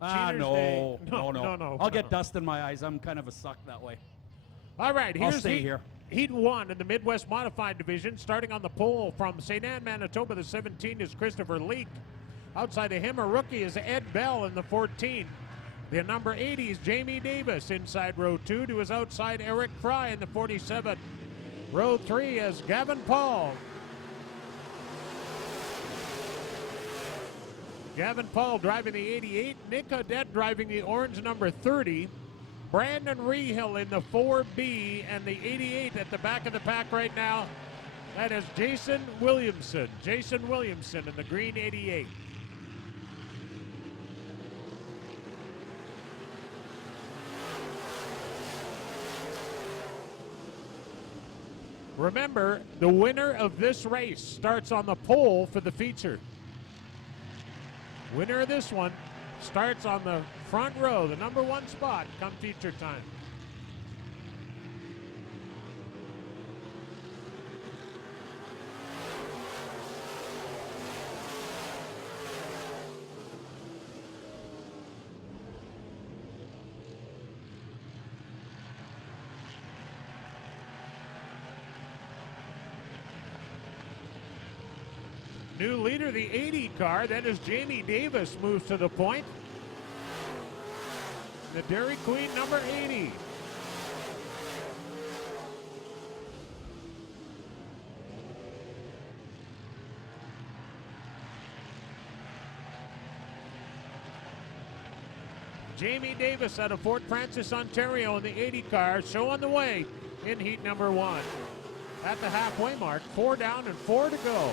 No. No. I'll get dust in my eyes. I'm kind of a suck that way. All right, I'll here's stay here. Heat 1 in the Midwest Modified Division. Starting on the pole from St. Anne, Manitoba, the 17 is Christopher Leak. Outside of him, a rookie is Ed Bell in the 14. The number 80 is Jamie Davis inside row 2 to his outside Eric Fry in the 47. Row 3 is Gavin Paul. Gavin Paul driving the 88. Nick Odette driving the orange number 30. Brandon Rehill in the 4B and the 88 at the back of the pack right now. That is Jason Williamson. Jason Williamson in the green 88. Remember, the winner of this race starts on the pole for the feature. Winner of this one starts on the front row, the number 1 spot, come feature time. New leader, the 80 car. That is Jamie Davis moves to the point. The Dairy Queen number 80. Jamie Davis out of Fort Francis, Ontario in the 80 car. Show on the way in heat number 1. At the halfway mark, 4 down and 4 to go.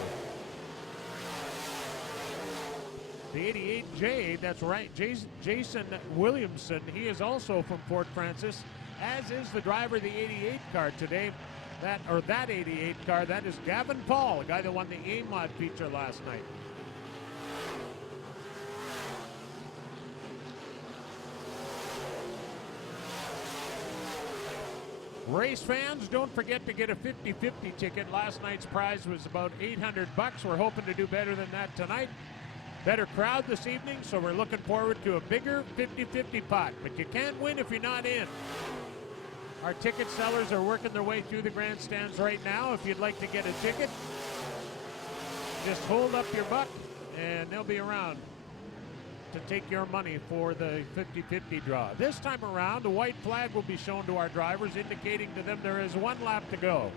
The 88J, that's right, Jason Williamson. He is also from Fort Francis, as is the driver of the 88 car today. That 88 car, that is Gavin Paul, a guy that won the A-Mod feature last night. Race fans, don't forget to get a 50-50 ticket. Last night's prize was about $800. We're hoping to do better than that tonight. Better crowd this evening, so we're looking forward to a bigger 50-50 pot. But you can't win if you're not in. Our ticket sellers are working their way through the grandstands right now. If you'd like to get a ticket, just hold up your buck, and they'll be around to take your money for the 50-50 draw. This time around, a white flag will be shown to our drivers, indicating to them there is 1 lap to go.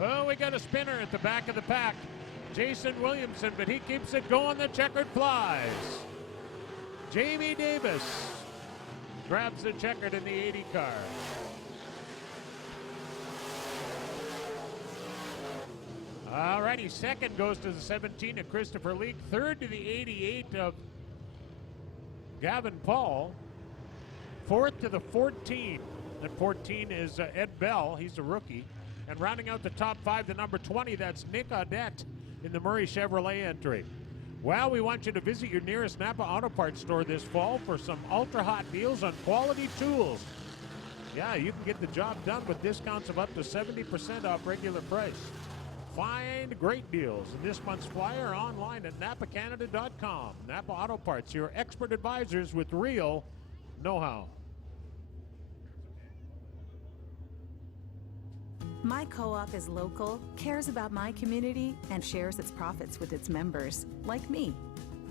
Oh, we got a spinner at the back of the pack. Jason Williamson, but he keeps it going. The checkered flies. Jamie Davis grabs the checkered in the 80 car. All righty, second goes to the 17 of Christopher Leak. Third to the 88 of Gavin Paul. Fourth to the 14. That 14 is Ed Bell. He's a rookie. And rounding out the top 5, the number 20, that's Nick Odette in the Murray Chevrolet entry. Well, we want you to visit your nearest Napa Auto Parts store this fall for some ultra-hot deals on quality tools. Yeah, you can get the job done with discounts of up to 70% off regular price. Find great deals in this month's flyer online at napacanada.com. Napa Auto Parts, your expert advisors with real know-how. My co-op is local, cares about my community, and shares its profits with its members, like me.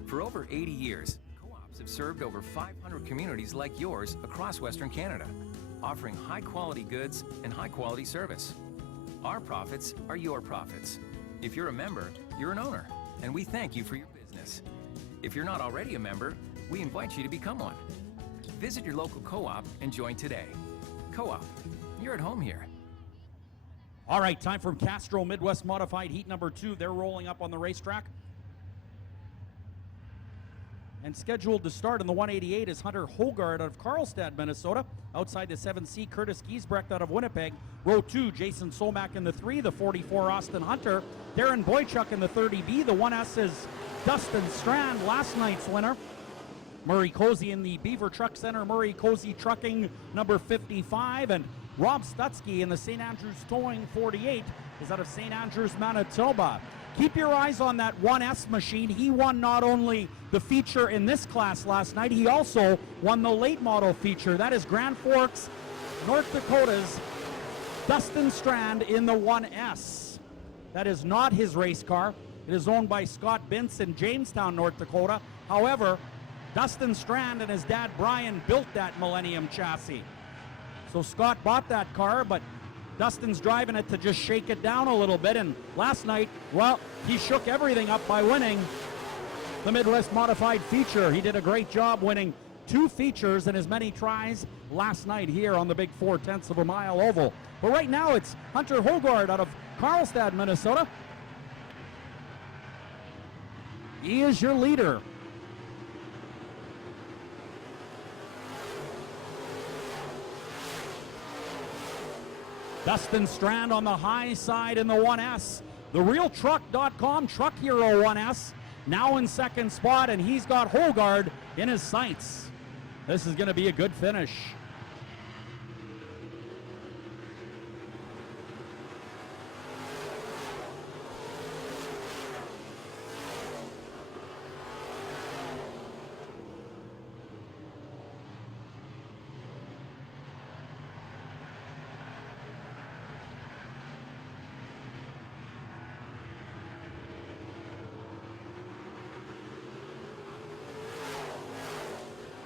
For over 80 years, co-ops have served over 500 communities like yours across Western Canada, offering high-quality goods and high-quality service. Our profits are your profits. If you're a member, you're an owner, and we thank you for your business. If you're not already a member, we invite you to become one. Visit your local co-op and join today. Co-op, you're at home here. All right, time for Castro Midwest Modified Heat number 2. They're rolling up on the racetrack. And scheduled to start in the 188 is Hunter Hogard out of Carlstadt, Minnesota. Outside the 7C, Curtis Giesbrecht out of Winnipeg. Row 2, Jason Somak in the 3. The 44, Austin Hunter. Darren Boychuk in the 30B. The 1S is Dustin Strand, last night's winner. Murray Cozy in the Beaver Truck Center, Murray Cozy Trucking, number 55. And Rob Stutzky in the St. Andrews Towing 48 is out of St. Andrews, Manitoba. Keep your eyes on that 1S machine. He won not only the feature in this class last night, he also won the late model feature. That is Grand Forks, North Dakota's Dustin Strand in the 1S. That is not his race car. It is owned by Scott Bintz in Jamestown, North Dakota. However, Dustin Strand and his dad Brian built that Millennium chassis. So Scott bought that car, but Dustin's driving it to just shake it down a little bit. And last night, well, he shook everything up by winning the Midwest Modified feature. He did a great job winning 2 features in as many tries last night here on the big 4/10 of a mile oval. But right now it's Hunter Hogard out of Carlstad, Minnesota. He is your leader. Dustin Strand on the high side in the 1S. TheRealTruck.com Truck Hero 1S now in second spot, and he's got Hogard in his sights. This is going to be a good finish.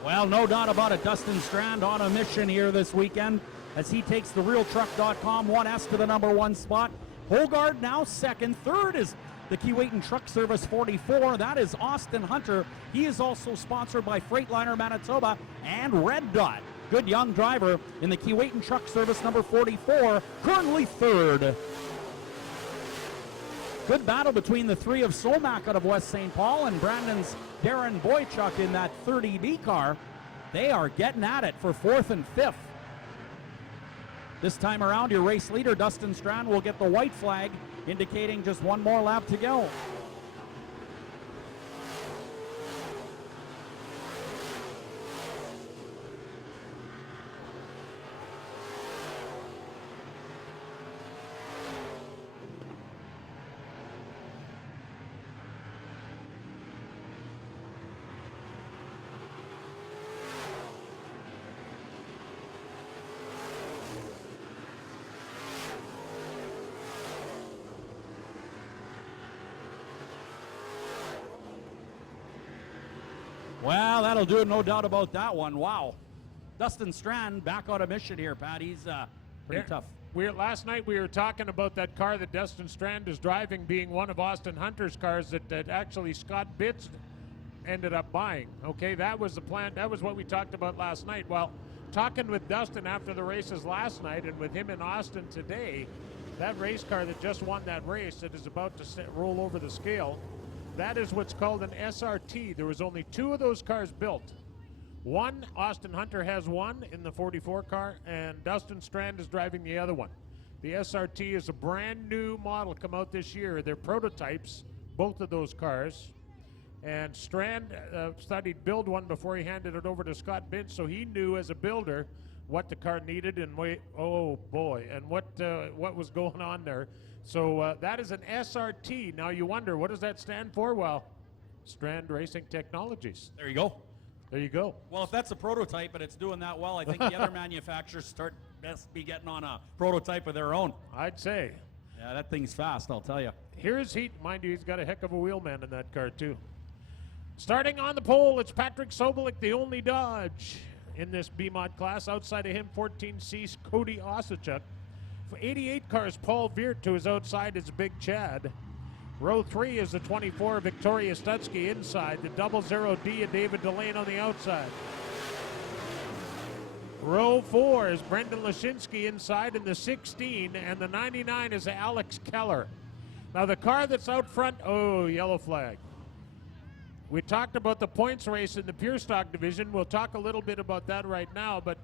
Well, no doubt about it, Dustin Strand on a mission here this weekend as he takes the RealTruck.com 1S to the number 1 spot. Hogard now second. Third is the Keewatin Truck Service 44. That is Austin Hunter. He is also sponsored by Freightliner Manitoba and Red Dot. Good young driver in the Keewatin Truck Service number 44, currently third. Good battle between the 3 of Somac out of West St. Paul and Brandon's Darren Boychuk in that 30B car. They are getting at it for 4th and 5th. This time around, your race leader, Dustin Strand, will get the white flag, indicating just one more lap to go. Well, that'll do it, no doubt about that one. Wow. Dustin Strand back on a mission here, Pat. He's pretty tough. Last night we were talking about that car that Dustin Strand is driving being one of Austin Hunter's cars that actually Scott Bitz ended up buying. Okay, that was the plan. That was what we talked about last night. Well, talking with Dustin after the races last night and with him in Austin today, that race car that just won that race that is about to roll over the scale, that is what's called an SRT. There was only 2 of those cars built. One, Austin Hunter has one in the 44 car, and Dustin Strand is driving the other one. The SRT is a brand new model come out this year. They're prototypes, both of those cars. And Strand studied build one before he handed it over to Scott Bintz, so he knew as a builder what the car needed and what was going on there. So that is an SRT. Now you wonder, what does that stand for? Well, Strand Racing Technologies. There you go. There you go. Well, if that's a prototype and it's doing that well, I think the other manufacturers best be getting on a prototype of their own. I'd say. Yeah, that thing's fast, I'll tell you. Here's Heat. Mind you, he's got a heck of a wheelman in that car, too. Starting on the pole, it's Patrick Sobolik, the only Dodge in this B-Mod class. Outside of him, 14C Cody Ossington. For 88 cars, Paul Veert to his outside is Big Chad. Row 3 is the 24 Victoria Stutzky inside. The 00D and David Delane on the outside. Row 4 is Brendan Lashinsky inside in the 16, and the 99 is Alex Keller. Now the car that's out front, yellow flag. We talked about the points race in the Pure Stock division. We'll talk a little bit about that right now, but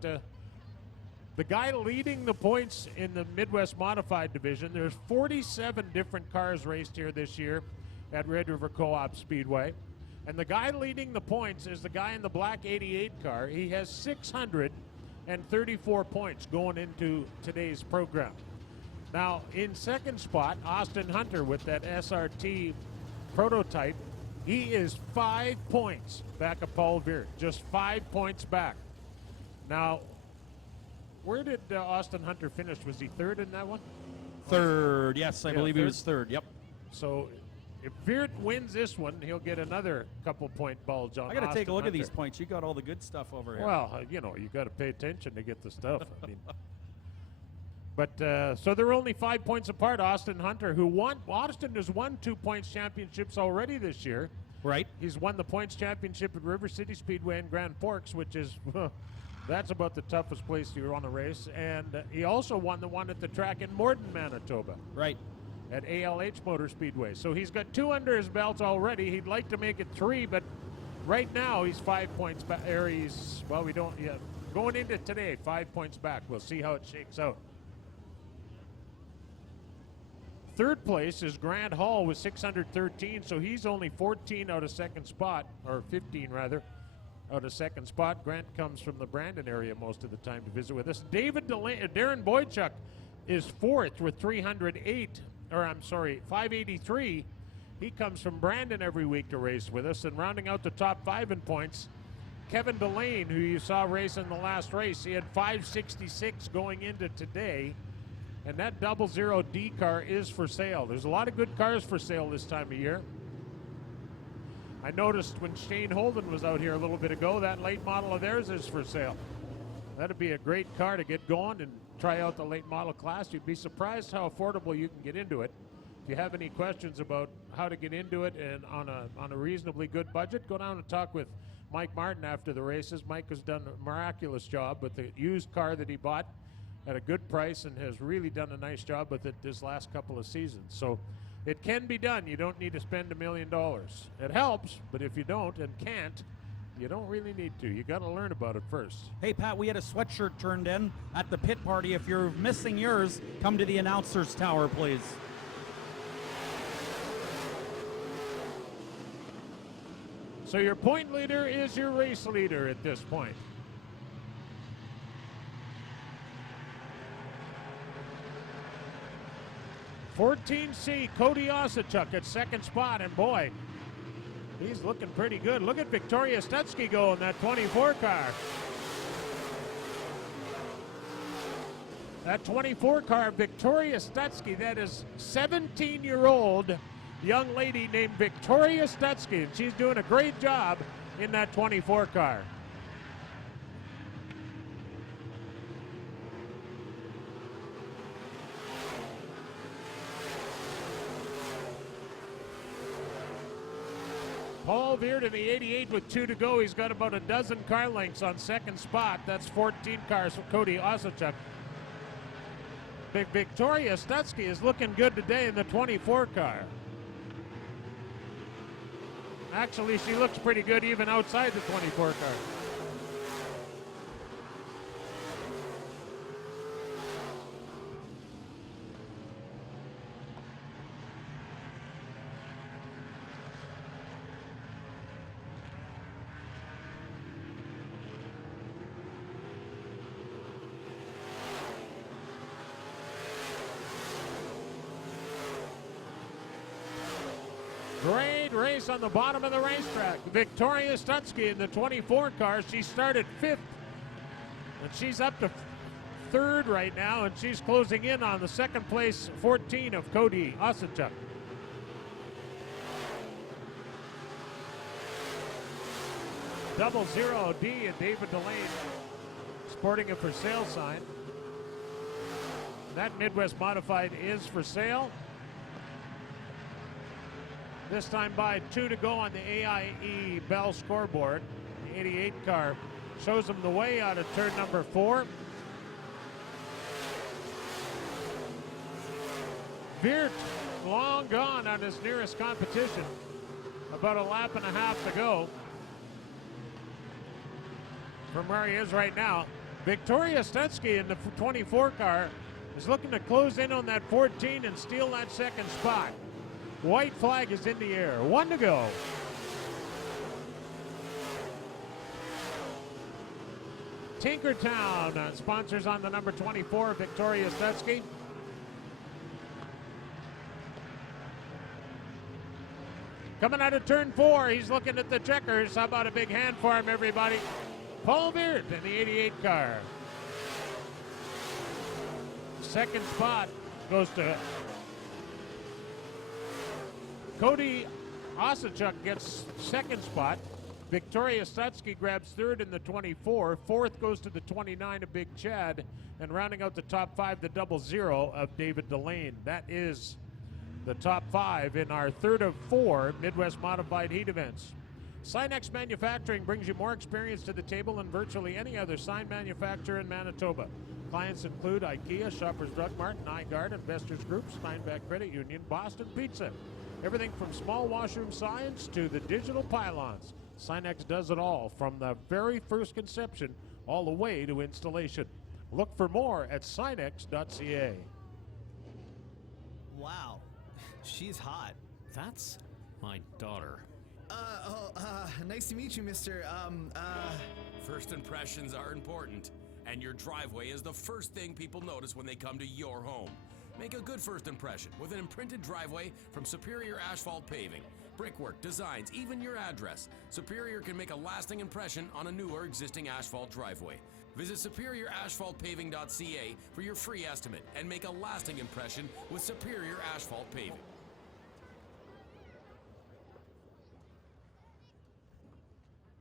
the guy leading the points in the Midwest Modified division, there's 47 different cars raced here this year, at Red River Co-op Speedway. And the guy leading the points is the guy in the black 88 car. He has 634 points going into today's program. Now, in second spot, Austin Hunter with that SRT prototype. He is 5 points back of Paul Veer, just 5 points back. Now, where did Austin Hunter finish? Was he third in that one? Third, yes, I believe he third. was third. Yep. So if Veert wins this one, he'll get another couple point bulge on I got to take Austin a look at Hunter. these points. You got all the good stuff over here. Well, you know, you got to pay attention to get the stuff. I mean, but so they're only 5 points apart. Austin Hunter, Austin has won 2 points championships already this year. Right. He's won the points championship at River City Speedway and Grand Forks, which is that's about the toughest place to run a race. And he also won the one at the track in Morden, Manitoba. Right. At ALH Motor Speedway. So he's got 2 under his belt already. He'd like to make it 3, but right now he's 5 points back. Going into today, 5 points back. We'll see how it shakes out. Third place is Grant Hall with 613, so he's only 14 out of second spot, or 15 rather, out of second spot. Grant comes from the Brandon area most of the time to visit with us. Darren Boychuk is fourth with 583. He comes from Brandon every week to race with us. And rounding out the top 5 in points, Kevin Delane, who you saw race in the last race. He had 566 going into today. And that 00D car is for sale. There's a lot of good cars for sale this time of year. I noticed when Shane Holden was out here a little bit ago, that late model of theirs is for sale. That'd be a great car to get going and try out the late model class. You'd be surprised how affordable you can get into it. If you have any questions about how to get into it and on a reasonably good budget, go down and talk with Mike Martin after the races. Mike has done a miraculous job with the used car that he bought at a good price and has really done a nice job with it this last couple of seasons. So it can be done. You don't need to spend $1 million. It helps, but if you don't and can't, you don't really need to. You got to learn about it first. Hey, Pat, we had a sweatshirt turned in at the pit party. If you're missing yours, come to the announcer's tower, please. So your point leader is your race leader at this point. (14C) Cody Ossington at second spot, and boy, he's looking pretty good. Look at Victoria Stutsky go in that 24 car. That 24 car, Victoria Stutsky, that is 17-year-old young lady named Victoria Stutsky, and she's doing a great job in that 24 car. Paul Veert in the 88 with 2 to go. He's got about a dozen car lengths on second spot. That's 14 cars for Cody Ossington. Victoria Stutsky is looking good today in the 24 car. Actually, she looks pretty good even outside the 24 car. Great race on the bottom of the racetrack. Victoria Stutsky in the 24 car. She started 5th, and she's up to 3rd right now, and she's closing in on the second place 14 of Cody Ossington. (00D) and David Delane sporting a for sale sign. That Midwest Modified is for sale. This time by 2 to go on the AIE Bell scoreboard. The 88 car shows them the way out of turn number 4. Veert long gone on his nearest competition. About a lap and a half to go from where he is right now. Victoria Stutsky in the 24 car is looking to close in on that 14 and steal that second spot. White flag is in the air. 1 to go. Tinkertown sponsors on the number 24, Victoria Stutsky. Coming out of turn 4, he's looking at the checkers. How about a big hand for him, everybody? Paul Beard in the 88 car. Second spot goes to Cody. Ossington gets second spot. Victoria Stutsky grabs third in the 24. Fourth goes to the 29 of Big Chad. And rounding out the top 5, the 00 of David Delane. That is the top 5 in our third of 4 Midwest Modified Heat events. Sinex Manufacturing brings you more experience to the table than virtually any other sign manufacturer in Manitoba. Clients include IKEA, Shoppers Drug Mart, Nygaard, Investors Group, Steinbeck Credit Union, Boston Pizza. Everything from small washroom signs to the digital pylons. Sinex does it all, from the very first conception all the way to installation. Look for more at sinex.ca. Wow, she's hot. That's my daughter. Nice to meet you, mister. First impressions are important, and your driveway is the first thing people notice when they come to your home. Make a good first impression with an imprinted driveway from Superior Asphalt Paving. Brickwork, designs, even your address. Superior can make a lasting impression on a new or existing asphalt driveway. Visit superiorasphaltpaving.ca for your free estimate and make a lasting impression with Superior Asphalt Paving.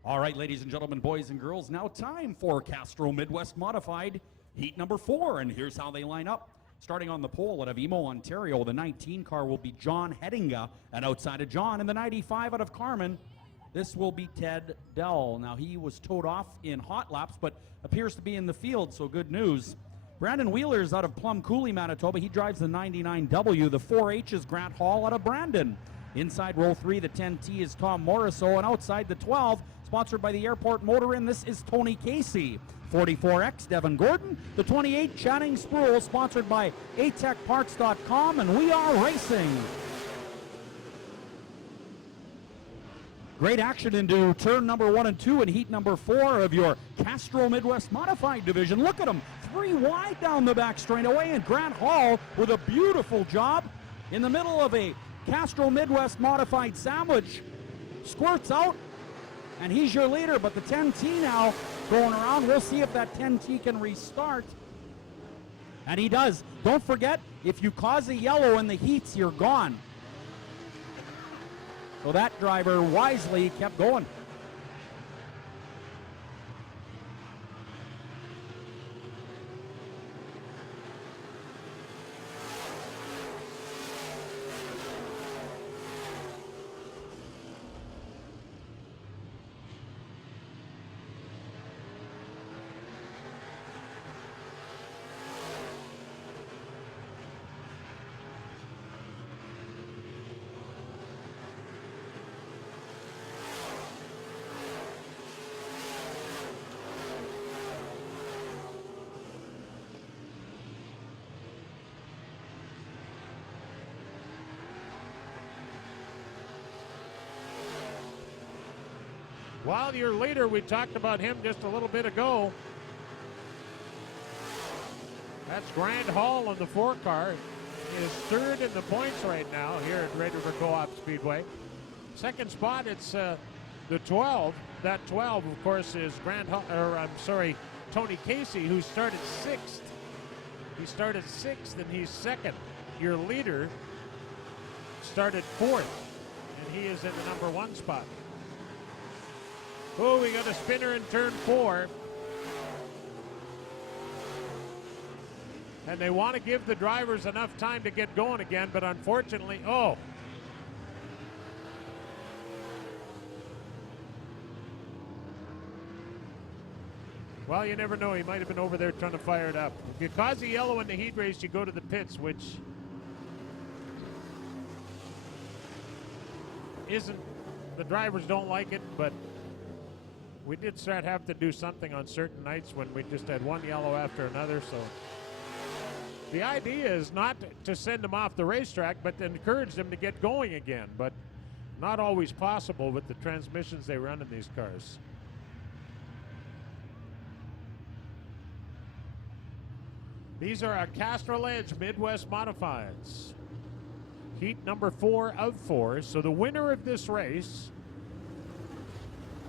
All right, ladies and gentlemen, boys and girls, now time for Castro Midwest Modified Heat number 4, and here's how they line up. Starting on the pole out of Emo, Ontario, the 19 car will be John Headinga, and outside of John in the 95 out of Carmen, this will be Ted Dell. Now, he was towed off in hot laps, but appears to be in the field, so good news. Brandon Wheeler's out of Plum Coulee, Manitoba. He drives the 99W. The 4H is Grant Hall out of Brandon. Inside row 3, the 10T is Tom Morriso, and outside the 12, sponsored by the Airport Motor Inn, this is Tony Casey. 44X, Devin Gordon. The 28, Channing Sproul, sponsored by atechparts.com, and we are racing. Great action into turn number 1 and 2 and heat number 4 of your Castro Midwest Modified division. Look at them, 3 wide down the back straightaway, and Grant Hall with a beautiful job in the middle of a Castro Midwest Modified sandwich. Squirts out, and he's your leader, but the 10T now going around. We'll see if that 10T can restart. And he does. Don't forget, if you cause a yellow in the heats, you're gone. So that driver wisely kept going. While your leader, we talked about him just a little bit ago. That's Grant Hall in the 4 car. He is third in the points right now here at Red River Co-op Speedway. Second spot, it's the 12. That 12, of course, is Tony Casey, who started 6th. He started 6th, and he's second. Your leader started 4th, and he is in the number 1 spot. Oh, we got a spinner in turn 4. And they want to give the drivers enough time to get going again, but unfortunately, oh. Well, you never know. He might have been over there trying to fire it up. If you cause a yellow in the heat race, you go to the pits, which isn't, the drivers don't like it, but we did have to do something on certain nights when we just had one yellow after another, so The idea is not to send them off the racetrack, but to encourage them to get going again. But not always possible with the transmissions they run in these cars. These are our Castrol Edge Midwest Modifieds. Heat number 4 of 4. So the winner of this race,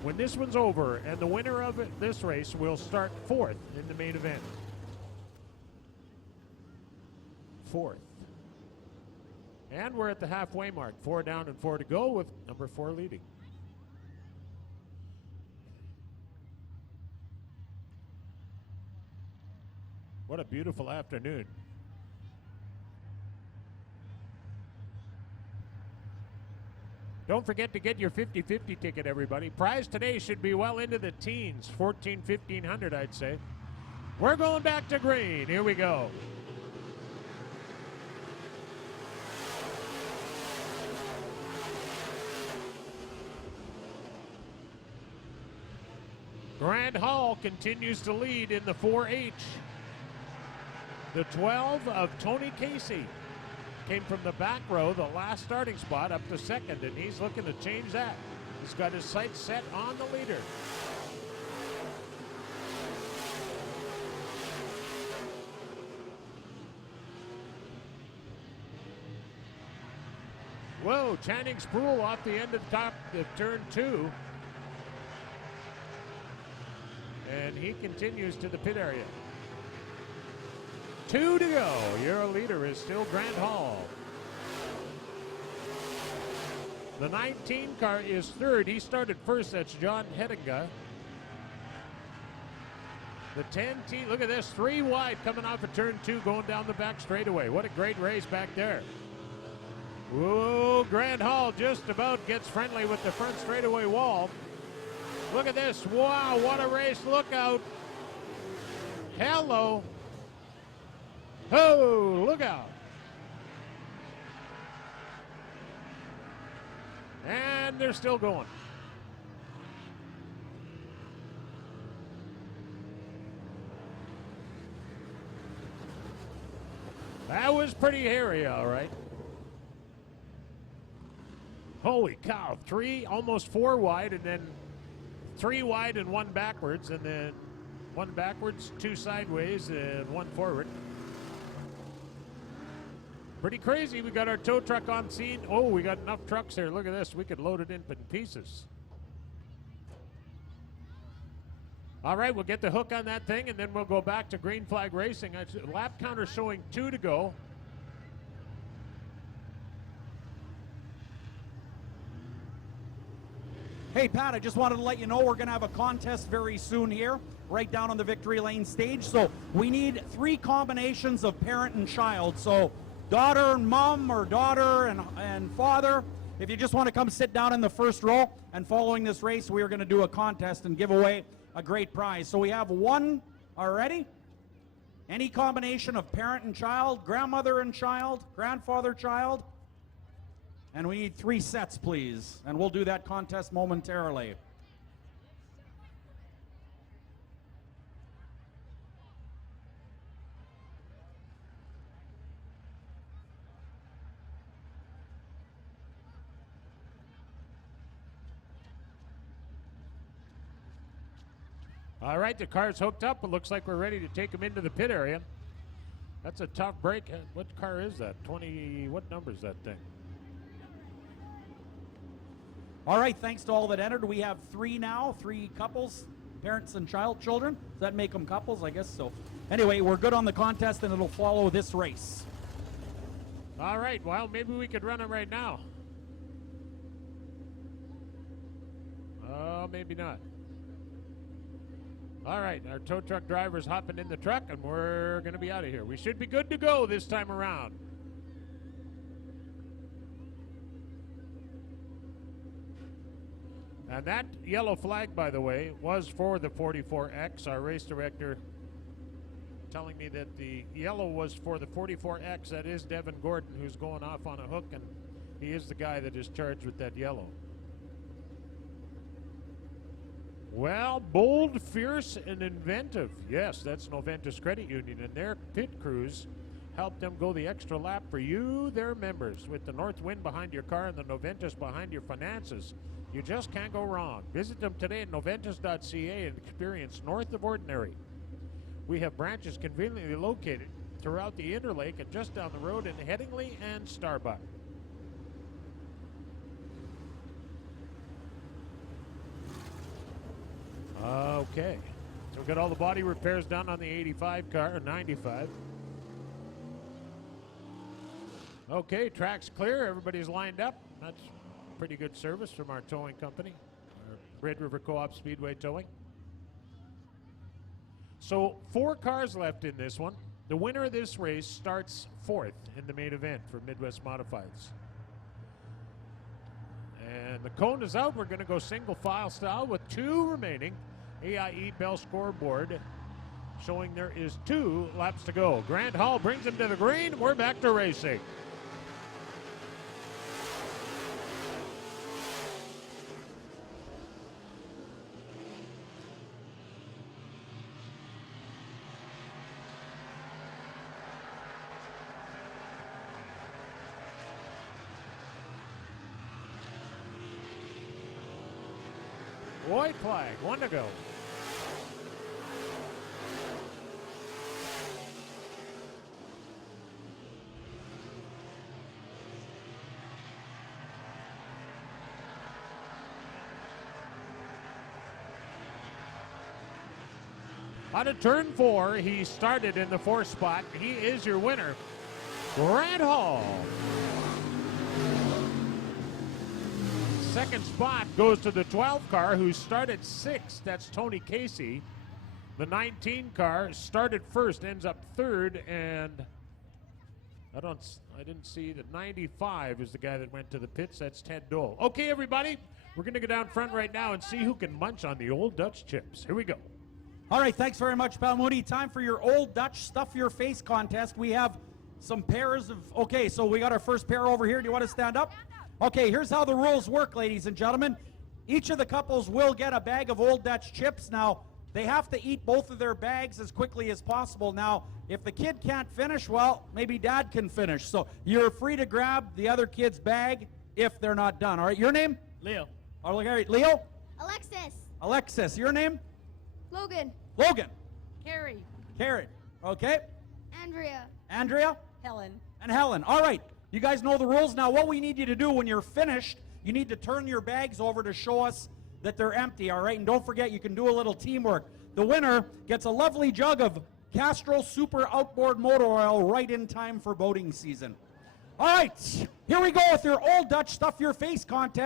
when this one's over, and the winner of this race will start 4th in the main event. 4th. And we're at the halfway mark. 4 down and 4 to go with number 4 leading. What a beautiful afternoon. Don't forget to get your 50-50 ticket, everybody. Prize today should be well into the teens, 14, 1500, I'd say. We're going back to green. Here we go. Grand Hall continues to lead in the 4H. The 12 of Tony Casey came from the back row, the last starting spot, up to second, and he's looking to change that. He's got his sights set on the leader. Whoa, Channing Sproul off the end of top of turn 2. And he continues to the pit area. 2 to go. Your leader is still Grant Hall. The 19 car is third. He started first. That's John Hedinga. The 10T, look at this, 3 wide coming off of turn 2, going down the back straightaway. What a great race back there. Whoa, Grant Hall just about gets friendly with the front straightaway wall. Look at this. Wow, what a race. Look out. Hello. Oh, look out. And they're still going. That was pretty hairy, all right. Holy cow. 3, almost 4 wide, and then 3 wide and 1 backwards, and then 1 backwards, 2 sideways, and 1 forward. Pretty crazy. We got our tow truck on scene. Oh, we got enough trucks here. Look at this. We could load it in pieces. All right, we'll get the hook on that thing, and then we'll go back to green flag racing. Lap counter showing 2 to go. Hey, Pat, I just wanted to let you know we're going to have a contest very soon here, right down on the Victory Lane stage. So we need 3 combinations of parent and child. So daughter and mom, or daughter and father. If you just want to come sit down in the first row, and following this race, we are going to do a contest and give away a great prize. So we have 1 already. Any combination of parent and child, grandmother and child, grandfather, child. And we need 3 sets, please. And we'll do that contest momentarily. All right, the car's hooked up. It looks like we're ready to take them into the pit area. That's a tough break. What car is that? 20, what number is that thing? All right, thanks to all that entered. We have 3 now, 3 couples, parents and children. Does that make them couples? I guess so. Anyway, we're good on the contest, and it'll follow this race. All right, well, maybe we could run it right now. Oh, maybe not. All right, our tow truck driver's hopping in the truck, and we're going to be out of here. We should be good to go this time around. And that yellow flag, by the way, was for the 44X. Our race director telling me that the yellow was for the 44X. That is Devin Gordon, who's going off on a hook, and he is the guy that is charged with that yellow. Well, bold, fierce, and inventive. Yes, that's Noventus Credit Union, and their pit crews help them go the extra lap for you, their members. With the north wind behind your car and the Noventus behind your finances, you just can't go wrong. Visit them today at noventus.ca and experience North of Ordinary. We have branches conveniently located throughout the Interlake and just down the road in Headingley and Starbuck. Okay, so we got all the body repairs done on the 85 car, or 95. Okay, track's clear, everybody's lined up. That's pretty good service from our towing company, our Red River Co-op Speedway Towing. So 4 cars left in this one. The winner of this race starts 4th in the main event for Midwest Modifieds. And the cone is out. We're going to go single file style with 2 remaining. AIE Bell scoreboard showing there is 2 laps to go. Grant Hall brings him to the green. We're back to racing. White flag, 1 to go. Out of turn 4, he started in the 4th spot. He is your winner, Grant Hall. Second spot goes to the 12 car, who started 6th. That's Tony Casey. The 19 car started 1st, ends up 3rd, and I didn't see that 95 is the guy that went to the pits. That's Ted Dole. Okay, everybody, we're going to go down front right now and see who can munch on the Old Dutch chips. Here we go. All right, thanks very much, Pal Moody. Time for your Old Dutch Stuff Your Face contest. We have some pairs of, okay, so we got our first pair over here. Do you want to stand up? Okay, here's how the rules work, ladies and gentlemen. Each of the couples will get a bag of Old Dutch chips. Now, they have to eat both of their bags as quickly as possible. Now, if the kid can't finish, well, maybe dad can finish. So you're free to grab the other kid's bag if they're not done. All right, your name? Leo. All right, Leo? Alexis. Alexis, your name? Logan. Logan. Carrie. Carrie. Okay. Andrea. Andrea? Helen. And Helen. All right. You guys know the rules. Now, what we need you to do when you're finished, you need to turn your bags over to show us that they're empty, all right? And don't forget, you can do a little teamwork. The winner gets a lovely jug of Castrol Super Outboard Motor Oil right in time for boating season. All right. Here we go with your Old Dutch Stuff Your Face contest.